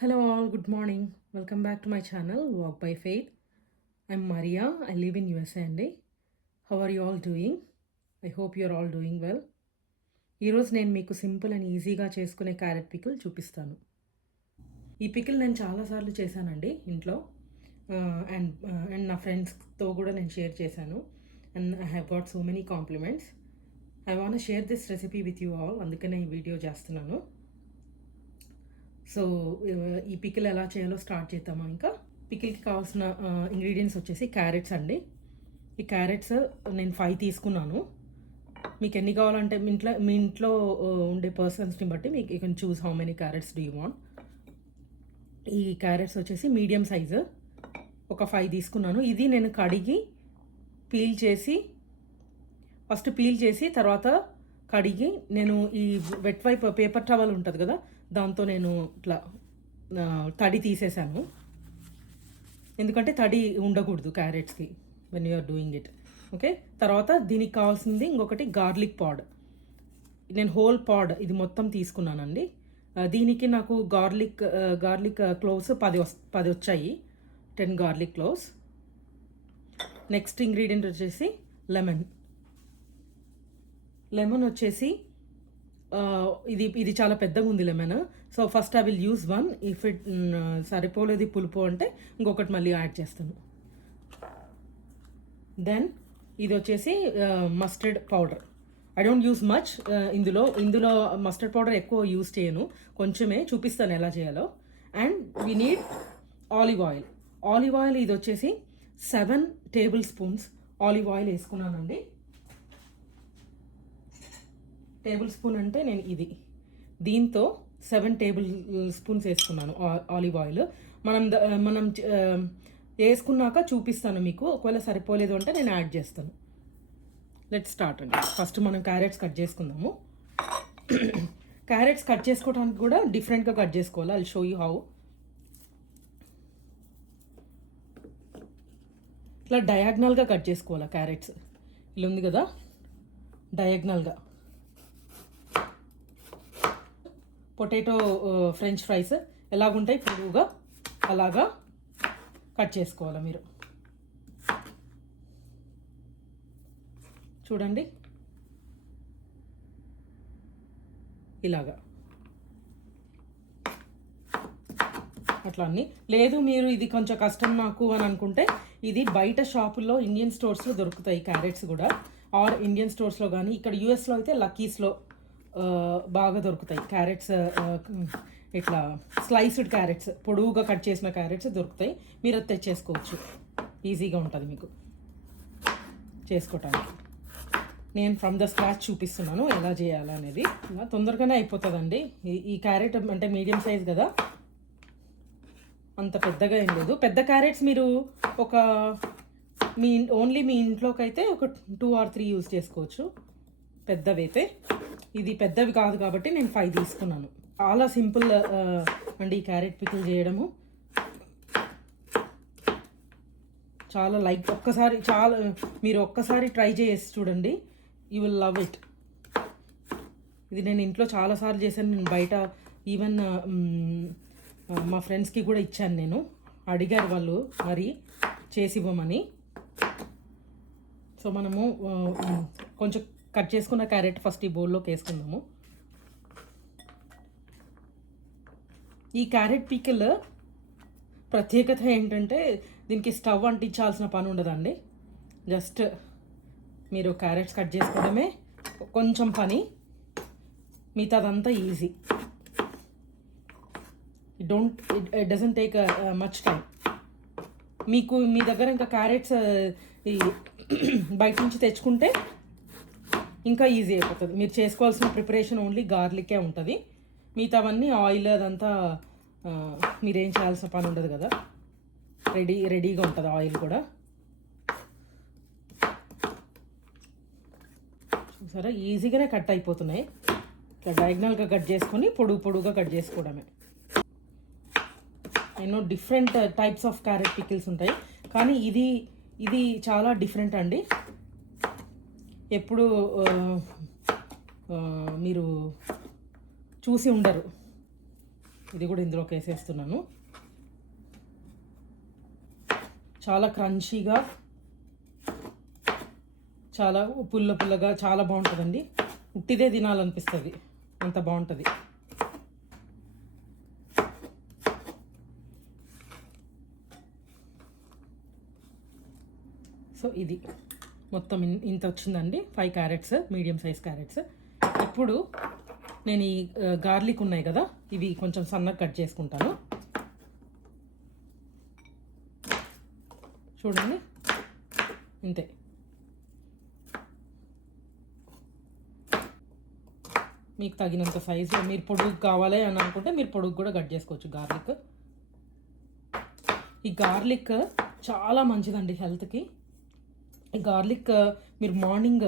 Hello, all. Good morning. Welcome back to my channel, Walk by Faith. I'm Maria. I live in USA అండి. How are you all doing? I hope you're all doing well. ఈరోజు నేను మీకు simple and ఈజీగా చేసుకునే carrot pickle చూపిస్తాను. ఈ pickle నేను చాలాసార్లు చేశానండి ఇంట్లో అండ్ నా ఫ్రెండ్స్తో కూడా నేను షేర్ చేశాను. And I have got so many compliments. I want share this recipe with you all, అందుకనే ఈ వీడియో చేస్తున్నాను. సో ఈ పికిల్ ఎలా చేయాలో స్టార్ట్ చేద్దామా. ఇంకా పికిల్కి కావాల్సిన ఇంగ్రీడియంట్స్ వచ్చేసి క్యారెట్స్ అండి. ఈ క్యారెట్స్ నేను 5 తీసుకున్నాను. మీకు ఎన్ని కావాలంటే మీ ఇంట్లో ఉండే పర్సన్స్ని బట్టి మీకు you can choose how many carrots do you want. ఈ క్యారెట్స్ వచ్చేసి మీడియం సైజు ఒక 5 తీసుకున్నాను. ఇది నేను కడిగి ఫస్ట్ పీల్ చేసి తర్వాత కడిగి నేను ఈ వెట్ వైప్ పేపర్ టవల్ ఉంటుంది కదా, దాంతో నేను ఇట్లా తడి తీసేసాను. ఎందుకంటే తడి ఉండకూడదు క్యారెట్స్కి when you are doing it. Okay, తర్వాత దీనికి కావాల్సింది ఇంకొకటి గార్లిక్ పాడ్. నేను హోల్ పాడ్ ఇది మొత్తం తీసుకున్నానండి. దీనికి నాకు గార్లిక్ క్లోవ్స్ 10 వచ్చాయి, 10 గార్లిక్ క్లోవ్స్. నెక్స్ట్ ఇంగ్రీడియంట్ వచ్చేసి లెమన్ వచ్చేసి ఇది చాలా పెద్దగా ఉంది lemon. So first I will use one. If it సరిపోలేదు పులుపు అంటే ఇంకొకటి మళ్ళీ యాడ్ చేస్తాను. దెన్ ఇది వచ్చేసి mustard powder. I don't use much. ఇందులో మస్టర్డ్ పౌడర్ ఎక్కువ యూజ్ చేయను, కొంచెమే చూపిస్తాను ఎలా చేయాలో. And we need olive oil. ఇది వచ్చేసి 7 టేబుల్ స్పూన్స్ ఆలివ్ ఆయిల్ వేసుకున్నానండి. టేబుల్ స్పూన్ అంటే నేను దీంతో 7 టేబుల్ స్పూన్స్ వేసుకున్నాను ఆలివ్ ఆయిల్. మనం వేసుకున్నాక చూపిస్తాను మీకు. ఒకవేళ సరిపోలేదు అంటే నేను యాడ్ చేస్తాను. లెట్స్ స్టార్ట్ అండి. ఫస్ట్ మనం క్యారెట్స్ కట్ చేసుకుందాము. క్యారెట్స్ కట్ చేసుకోవడానికి కూడా డిఫరెంట్గా కట్ చేసుకోవాలి. I show you how. ఇట్లా డయాగ్నల్గా కట్ చేసుకోవాలి క్యారెట్స్. ఇలా ఉంది కదా, డయాగ్నల్గా. పొటాటో ఫ్రెంచ్ ఫ్రైస్ ఎలాగుంటాయి పొడవుగా, అలాగా కట్ చేసుకోవాలి మీరు. చూడండి ఇలాగా. అట్లా అన్నీ లేదు, మీరు ఇది కొంచెం కష్టం నాకు అని అనుకుంటే ఇది బయట షాపుల్లో ఇండియన్ స్టోర్స్లో దొరుకుతాయి క్యారెట్స్ కూడా. ఆర్ ఇండియన్ స్టోర్స్లో కానీ, ఇక్కడ యూఎస్లో అయితే లక్కీస్లో బాగా దొరుకుతాయి క్యారెట్స్. ఇట్లా స్లైస్డ్ క్యారెట్స్, పొడవుగా కట్ చేసిన క్యారెట్స్ దొరుకుతాయి. మీరు అది తెచ్చేసుకోవచ్చు, ఈజీగా ఉంటుంది మీకు చేసుకోవటానికి. నేను ఫ్రమ్ ద స్క్రాచ్ చూపిస్తున్నాను ఎలా చేయాలనేది. ఇలా తొందరగానే అయిపోతుందండి. ఈ క్యారెట్ అంటే మీడియం సైజ్ కదా, అంత పెద్దగా ఏం లేదు. పెద్ద క్యారెట్స్ మీరు ఓన్లీ మీ ఇంట్లోకి అయితే ఒక 2 or 3 యూజ్ చేసుకోవచ్చు, పెద్దవైతే. ఇది పెద్దవి కాదు కాబట్టి నేను 5 తీసుకున్నాను. చాలా సింపుల్ అండి ఈ క్యారెట్ పికిల్ చేయడము. చాలా మీరు ఒక్కసారి ట్రై చేసి చూడండి, యూ విల్ లవ్ ఇట్. ఇది నేను ఇంట్లో చాలాసార్లు చేశాను. నేను బయట ఈవెన్ మా ఫ్రెండ్స్కి కూడా ఇచ్చాను. నేను అడిగారు వాళ్ళు మరి చేసి ఇవ్వమని. సో మనము కొంచెం కట్ చేసుకున్న క్యారెట్ ఫస్ట్ ఈ బౌల్లోకి వేసుకుందాము. ఈ క్యారెట్ పికిల్ ప్రత్యేకత ఏంటంటే దీనికి స్టవ్ అంటించాల్సిన పని ఉండదండి. జస్ట్ మీరు క్యారెట్స్ కట్ చేసుకోవడమే కొంచెం పని, మిగతాదంతా easy. It doesn't take much time. మీ దగ్గర ఇంకా క్యారెట్స్ ఈ బయట నుంచి తెచ్చుకుంటే ఇంకా ఈజీ అయిపోతుంది. మీరు చేసుకోవాల్సిన ప్రిపరేషన్ ఓన్లీ గార్లికే ఉంటుంది. మిగతావన్నీ ఆయిల్ అదంతా మీరేం చేయాల్సిన పని ఉండదు కదా, రెడీగా ఉంటుంది ఆయిల్ కూడా. చూసారా, ఈజీగానే కట్ అయిపోతున్నాయి. ఇట్లా డయాగ్నల్గా కట్ చేసుకొని పొడుగుగా కట్ చేసుకోవడమే. ఎన్నో different types of carrot pickles ఉంటాయి, కానీ ఇది చాలా డిఫరెంట్ అండి. ఎప్పుడు మీరు చూసి ఉండరు. ఇది కూడా ఇందులోకి వేసేస్తున్నాను. చాలా క్రంచీగా, చాలా పుల్లగా చాలా బాగుంటుందండి. ఉట్టిదే తినాలనిపిస్తుంది, అంత బాగుంటుంది. సో ఇది మొత్తం ఇంత వచ్చిందండి, 5 క్యారెట్స్, మీడియం సైజ్ క్యారెట్స్. ఇప్పుడు నేను ఈ గార్లిక్ ఉన్నాయి కదా, ఇవి కొంచెం సన్నగా కట్ చేసుకుంటాను. చూడండి, ఇంతే. మీకు తగినంత సైజు, మీరు పొడుగు కావాలి అని అనుకుంటే మీరు పొడుగు కూడా కట్ చేసుకోవచ్చు గార్లిక్. ఈ గార్లిక్ చాలా మంచిదండి హెల్త్కి. ఈ గార్లిక్ మీరు మార్నింగ్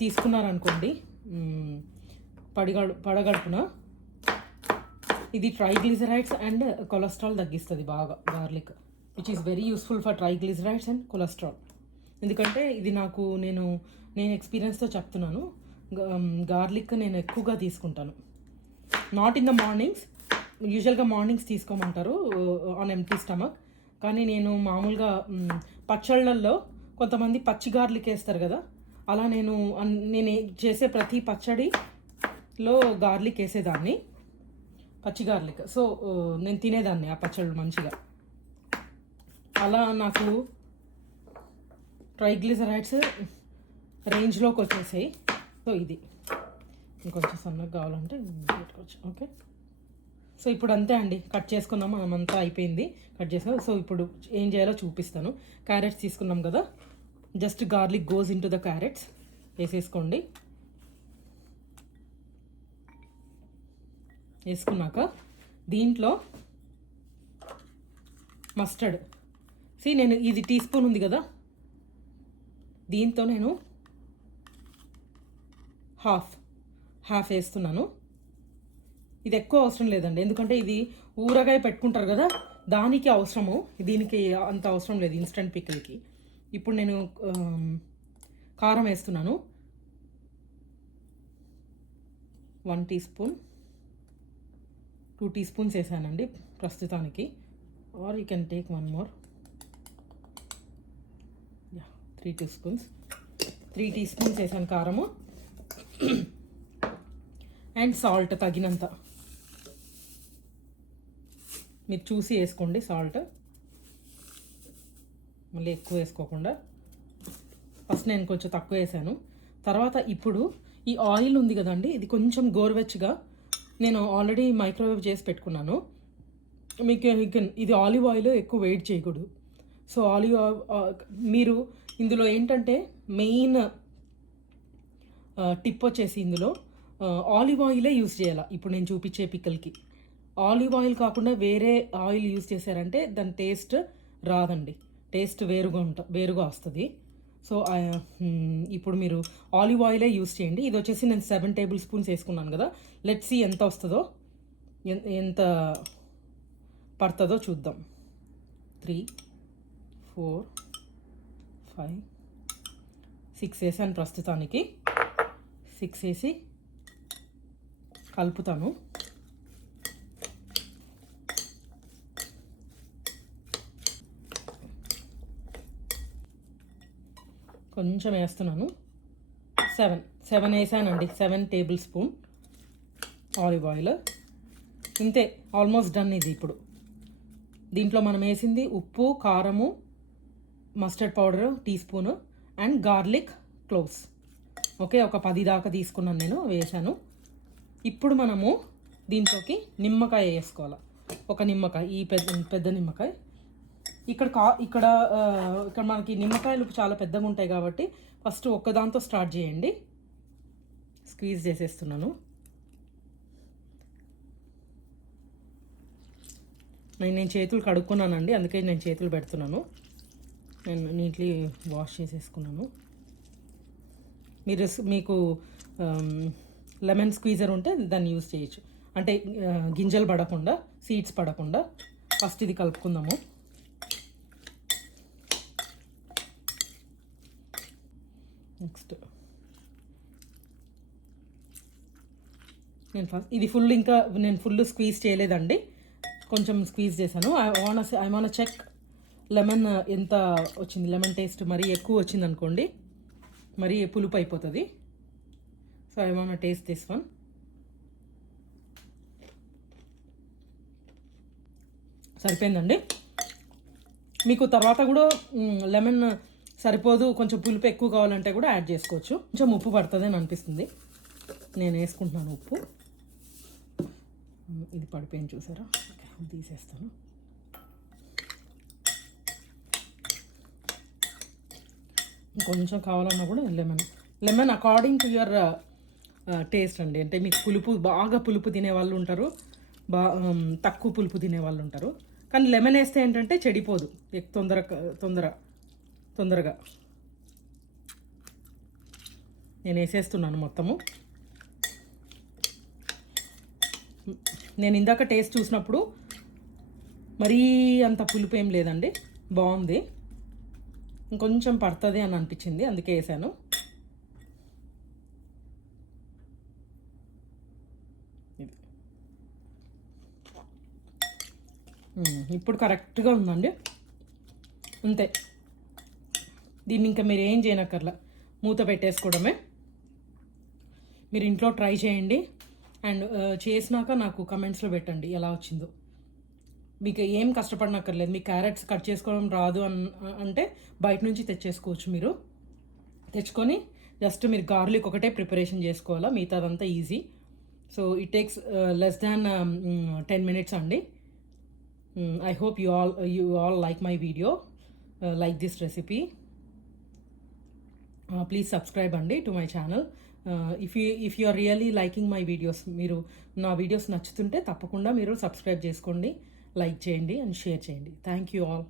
తీసుకున్నారనుకోండి పడగడుపున, ఇది ట్రైగ్లిజరైడ్స్ అండ్ కొలెస్ట్రాల్ తగ్గిస్తుంది బాగా garlic, which is very useful for triglycerides and cholesterol. ఎందుకంటే ఇది నేను ఎక్స్పీరియన్స్తో చెప్తున్నాను. గార్లిక్ నేను ఎక్కువగా తీసుకుంటాను. నాట్ ఇన్ ద మార్నింగ్స్, యూజువల్గా మార్నింగ్స్ తీసుకోమంటారు ఆన్ ఎంప్టీ స్టమక్. కానీ నేను మామూలుగా పచ్చళ్ళల్లో కొంతమంది పచ్చి గార్లిక్ వేస్తారు కదా, అలా నేను చేసే ప్రతి పచ్చడిలో గార్లిక్ వేసేదాన్ని, పచ్చి గార్లిక్. సో నేను తినేదాన్ని ఆ పచ్చళ్ళు మంచిగా. అలా నాకు ట్రైగ్లిజరైడ్స్ రేంజ్లోకి వచ్చేసాయి. సో ఇది ఇంకొంచెం సన్నగా కావాలంటే పెట్టుకోవచ్చు. ఓకే, సో ఇప్పుడు అంతే అండి, కట్ చేసుకున్నాము, మనం అంతా అయిపోయింది కట్ చేసుకున్నాం. సో ఇప్పుడు ఏం చేయాలో చూపిస్తాను. క్యారెట్స్ తీసుకున్నాం కదా, just garlic goes in to the carrots వేసేసుకోండి. వేసుకున్నాక దీంట్లో మస్టర్డ్, నేను ఇది టీ స్పూన్ ఉంది కదా, దీంతో నేను హాఫ్ వేస్తున్నాను. ఇది ఎక్కువ అవసరం లేదండి, ఎందుకంటే ఇది ఊరగాయ పెట్టుకుంటారు కదా, దానికి అవసరము, దీనికి అంత అవసరం లేదు ఇన్స్టెంట్ పికిల్కి. ఇప్పుడు నేను కారం వేస్తున్నాను. 1 టీ స్పూన్, 2 టీ స్పూన్స్ వేసానండి ప్రస్తుతానికి, or you can take 1 more. 3 teaspoons, 3 teaspoons వేసాను కారము. అండ్ సాల్ట్ తగినంత, మీరు చూసి వేసుకోండి సాల్ట్, మళ్ళీ ఎక్కువ వేసుకోకుండా. ఫస్ట్ నేను కొంచెం తక్కువ వేసాను. తర్వాత ఇప్పుడు ఈ ఆయిల్ ఉంది కదండి, ఇది కొంచెం గోరువెచ్చగా నేను ఆల్రెడీ మైక్రోవేవ్ చేసి పెట్టుకున్నాను. మీకు ఇది ఆలివ్ ఆయిల్ ఎక్కువ వెయిట్ చేయకూడదు. సో మీరు ఇందులో ఏంటంటే మెయిన్ టిప్ వచ్చేసి ఇందులో ఆలివ్ ఆయిలే యూస్ చేయాలి. ఇప్పుడు నేను చూపించే పిక్కల్కి ఆలివ్ ఆయిల్ కాకుండా వేరే ఆయిల్ యూస్ చేశారంటే దాని టేస్ట్ రాదండి, టేస్ట్ వేరుగా వస్తుంది. సో ఇప్పుడు మీరు ఆలివ్ ఆయిలే యూస్ చేయండి. ఇది వచ్చేసి నేను 7 టేబుల్ స్పూన్స్ వేసుకున్నాను కదా, లెట్స్ సీ ఎంత వస్తుందో, ఎంత పడుతుందో చూద్దాం. 3, 4, 5, 6 వేసాను ప్రస్తుతానికి. 6 వేసి కలుపుతాను. కొంచెం వేస్తున్నాను. 7 వేసానండి, 7 టేబుల్ స్పూన్ ఆలివ్ ఆయిల్. ఇంతే, ఆల్మోస్ట్ డన్ ఇది. ఇప్పుడు దీంట్లో మనం వేసింది ఉప్పు, కారము, mustard powder teaspoon and garlic cloves. Okay, ఒక 10 దాకా తీసుకున్నాను నేను, వేసాను. ఇప్పుడు మనము దీంట్లోకి నిమ్మకాయ వేసుకోవాలి, ఒక నిమ్మకాయ, ఈ పెద్ద నిమ్మకాయ. ఇక్కడ మనకి నిమ్మకాయలు చాలా పెద్దగా ఉంటాయి కాబట్టి ఫస్ట్ ఒక్కదాంతో స్టార్ట్ చేయండి. స్క్వీజ్ చేసేస్తున్నాను. నేను చేతులు కడుక్కున్నానండి, అందుకే నేను చేతులు పెడుతున్నాను. నేను నీట్లీ వాష్ చేసేసుకున్నాను. మీకు లెమన్ స్క్వీజర్ ఉంటే దాన్ని యూజ్ చేయొచ్చు, అంటే గింజలు పడకుండా, సీడ్స్ పడకుండా. ఫస్ట్ ఇది కలుపుకుందాము. నెక్స్ట్ ఇది ఫుల్ ఇంకా నేను ఫుల్ స్క్వీజ్ చేయలేదండి, కొంచెం స్క్వీజ్ చేశాను. ఐ వాంట్ చెక్ లెమన్ ఎంత వచ్చింది. లెమన్ టేస్ట్ మరీ ఎక్కువ వచ్చింది అనుకోండి, మరీ పులుపు అయిపోతుంది. So I want taste this one. సరిపోయిందండి. మీకు తర్వాత కూడా లెమన్ సరిపోదు, కొంచెం పులుపు ఎక్కువ కావాలంటే కూడా యాడ్ చేసుకోవచ్చు. కొంచెం ఉప్పు పడుతుంది అని అనిపిస్తుంది, నేను వేసుకుంటున్నాను ఉప్పు. ఇది పడిపోయింది చూసారా, తీసేస్తాను. కొంచెం కావాలన్నా కూడా lemon according to your taste అండి. అంటే మీకు పులుపు బాగా పులుపు తినే వాళ్ళు ఉంటారు, తక్కువ పులుపు తినే వాళ్ళు ఉంటారు. కానీ లెమన్ వేస్తే ఏంటంటే చెడిపోదు తొందరగా. నేను వేసేస్తున్నాను మొత్తము. నేను ఇందాక టేస్ట్ చూసినప్పుడు మరీ అంత పులుపు ఏం లేదండి, బాగుంది. ఇంకొంచెం పడుతుంది అని అనిపించింది, అందుకే వేసాను. ఇప్పుడు కరెక్ట్గా ఉందండి, అంతే. దీన్ని ఇంకా మీరు ఏం చేయనక్కర్లా, మూత పెట్టేసుకోవడమే. మీరు ఇంట్లో ట్రై చేయండి అండ్ చేసినాక నాకు కమెంట్స్లో పెట్టండి ఎలా వచ్చిందో. మీకు ఏం కష్టపడనక్కర్లేదు. మీకు క్యారెట్స్ కట్ చేసుకోవడం రాదు అంటే బయట నుంచి తెచ్చేసుకోవచ్చు. మీరు తెచ్చుకొని జస్ట్ మీరు గార్లిక్ ఒకటే ప్రిపరేషన్ చేసుకోవాలా, మిగతాదంతా easy. So it takes less than 10 minutes అండి. I hope you all like my video, like this recipe. Please subscribe andi to my channel. If you are really liking my videos, మీరు నా videos నచ్చుతుంటే తప్పకుండా మీరు subscribe చేసుకోండి, like చేయండి and share చేయండి. Thank you all.